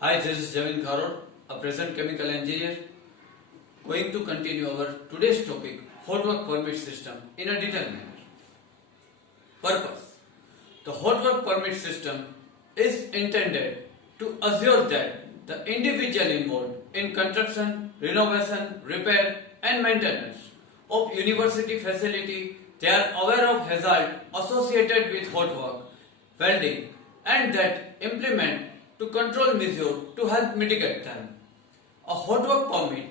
Hi, this is Javin Karor, a present chemical engineer, going to continue our today's topic, hot work permit system in a detailed manner. Purpose: the hot work permit system is intended to assure that the individual involved in construction, renovation, repair and maintenance of university facility, they are aware of hazard associated with hot work, welding and that implement to control measures to help mitigate them. A hot work permit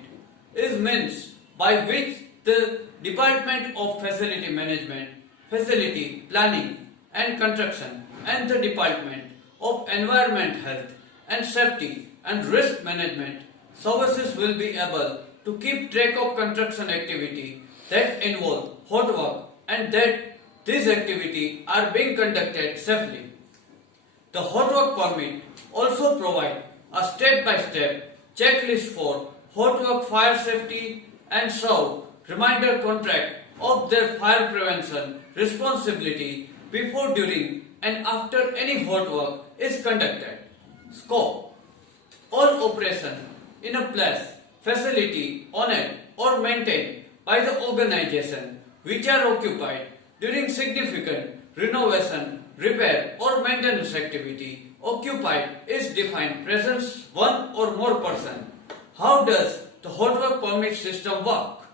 is means by which the Department of Facility Management, Facility Planning and Construction and the Department of Environment, Health and Safety and Risk Management services will be able to keep track of construction activity that involve hot work and that these activities are being conducted safely. The hot work permit also provide a step-by-step checklist for hot work fire safety and serve reminder contract of their fire prevention responsibility before, during and after any hot work is conducted. Scope: all operation in a place, facility, owned or maintained by the organization which are occupied during significant renovation, repair or maintenance activity occupied is defined presence one or more person. How does the hot work permit system work?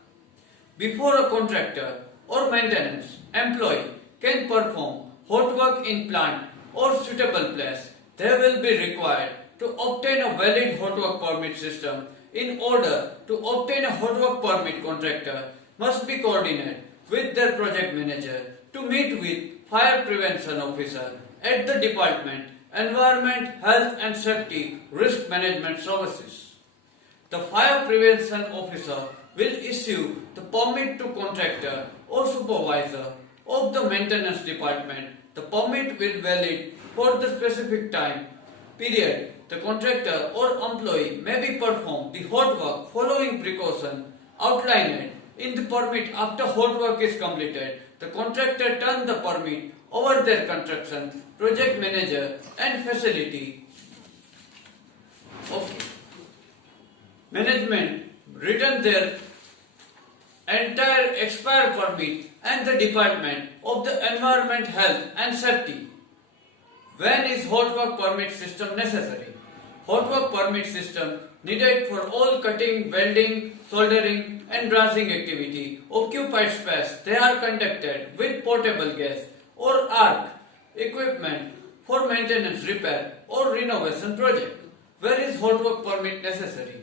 Before a contractor or maintenance employee can perform hot work in plant or suitable place, they will be required to obtain a valid hot work permit system. In order to obtain a hot work permit, contractor must be coordinated with their project manager to meet with fire prevention officer at the department Environment, Health and Safety Risk Management Services. The fire prevention officer will issue the permit to contractor or supervisor of the maintenance department. The permit will valid for the specific time period. The contractor or employee may be perform the hot work following precaution outlined in the permit. After hot work is completed, the contractor turn the permit over their construction project manager and facility management return their entire expired permit and the Department of the Environment, Health and Safety. When is hot work permit system necessary? Hot work permit system needed for all cutting, welding, soldering and brazing activity occupied space. They are conducted with portable gas or arc equipment for maintenance, repair or renovation project. Where is hot work permit necessary?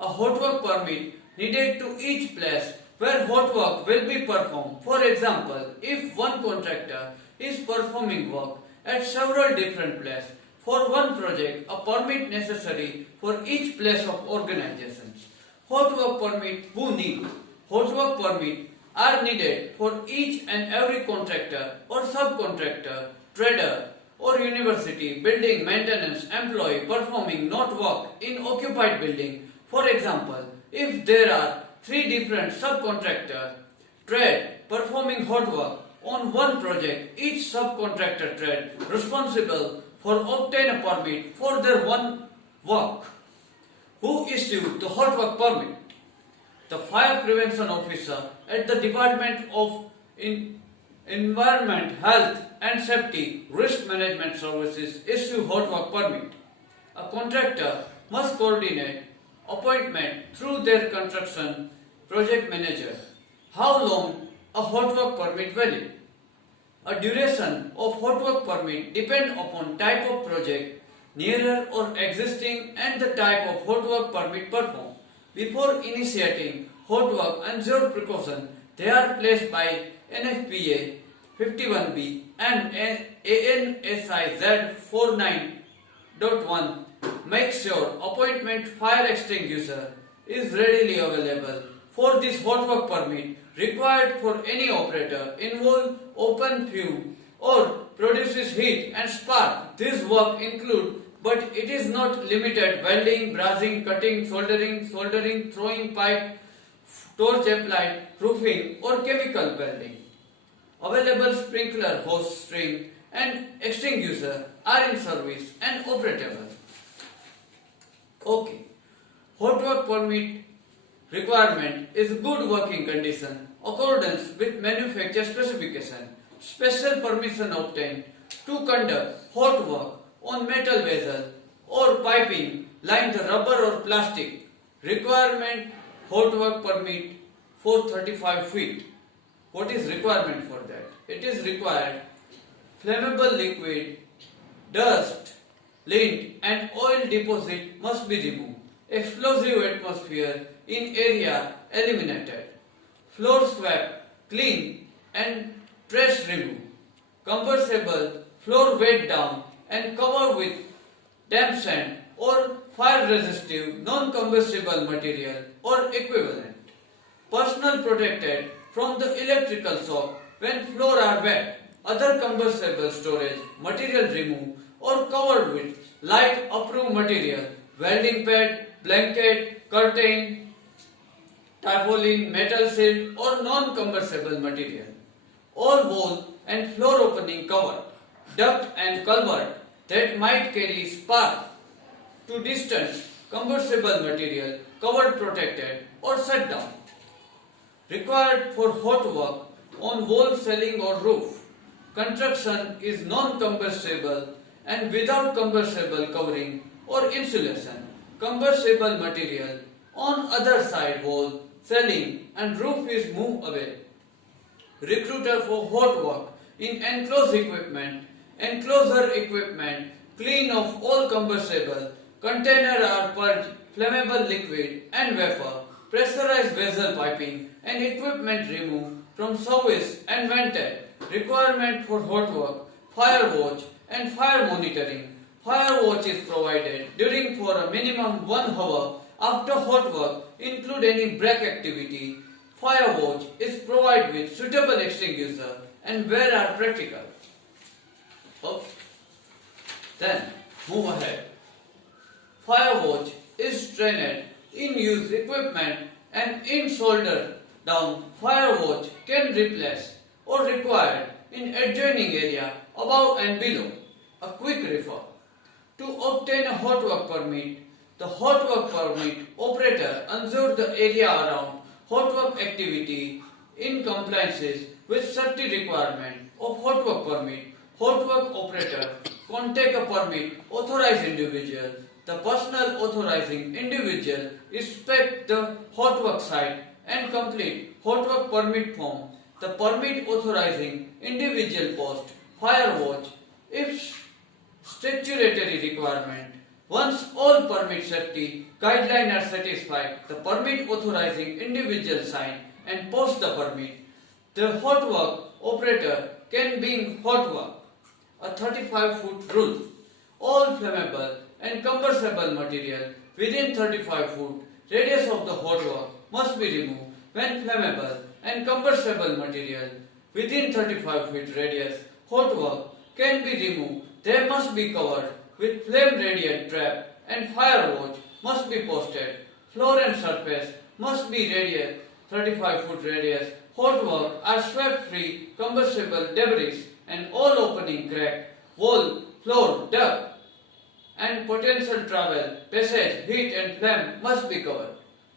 A hot work permit needed to each place where hot work will be performed. For example, if one contractor is performing work at several different places for one project, a permit necessary for each place of organizations. Hot work permit who need? Hot work permit are needed for each and every contractor or subcontractor, trader or university building maintenance employee performing not work in occupied building. For example, if there are 3 different subcontractor trade performing hot work on one project, each subcontractor trade responsible for obtain a permit for their one work. Who issued the hot work permit? The fire prevention officer at the Department of Environment, Health and Safety Risk Management Services issue hot work permit. A contractor must coordinate appointment through their construction project manager. How long a hot work permit valid? A duration of hot work permit depend upon type of project, nearer or existing and the type of hot work permit performed. Before initiating hot work, ensure precaution they are placed by NFPA 51B and ANSI Z 49.1. Make sure appointment fire extinguisher is readily available for this hot work permit required for any operator involved open fume or produces heat and spark. This work include but it is not limited welding, brazing, cutting, soldering, throwing pipe, torch applied, roofing or chemical welding. Available sprinkler hose string and extinguisher are in service and operable. Okay. Hot work permit requirement is good working condition accordance with manufacturer specification. Special permission obtained to conduct hot work on metal vessel or piping lined rubber or plastic. Requirement hot work permit for 35 feet. What is requirement for that? It is required flammable liquid, dust, lint and oil deposit must be removed. Explosive atmosphere in area eliminated. Floor swept, clean and trash removed. Combustible floor wet down and covered with damp sand or fire resistive non-combustible material or equivalent. Personal protected from the electrical shock when floor are wet. Other combustible storage material removed or covered with light approved material, welding pad, blanket, curtain, tarpaulin, metal shield or non-combustible material. All wall and floor opening covered, duct and culvert that might carry spark to distant combustible material covered, protected or shut down. Required for hot work on wall, ceiling or roof. Construction is non-combustible and without combustible covering or insulation. Combustible material on other side wall, ceiling and roof is moved away. Recruiter for hot work in enclosed equipment, enclosure equipment, clean of all combustible, container are purged, flammable liquid and vapor, pressurized vessel piping and equipment removed from service and vented. Requirement for hot work, fire watch and fire monitoring. Fire watch is provided during for a minimum 1 hour after hot work include any break activity. Fire watch is provided with suitable extinguisher and where are practical. Okay. Then move ahead. Fire watch is trained in use equipment and in solder down. Fire watch can replace or required in adjoining area above and below. A quick refer. To obtain a hot work permit, the hot work permit operator ensures the area around hot work activity in compliance with safety requirement of hot work permit. Hot work operator contact a permit authorized individual. The personal authorizing individual inspect the hot work site and complete hot work permit form. The permit authorizing individual post fire watch if statutory requirement. Once all permit safety guidelines are satisfied, the permit authorizing individual sign and post the permit. The hot work operator can bring hot work. A 35-foot rule. All flammable and combustible material within 35 foot radius of the hot work must be removed. When flammable and combustible material within 35 feet radius hot work can be removed, they must be covered with flame radiant trap and fire watch must be posted. Floor and surface must be radius 35 foot radius. Hot work are swept free combustible debris and all opening crack, wall, floor, duct and potential travel, passage, heat and flame must be covered.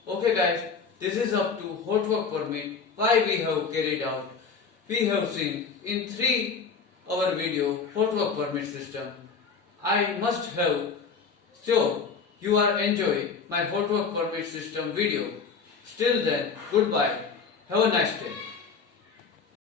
Okay guys, this is up to hot work permit why we have carried out. We have seen in 3-hour video hot work permit system. I must have sure you are enjoying my hot work permit system video. Still then, goodbye. Have a nice day.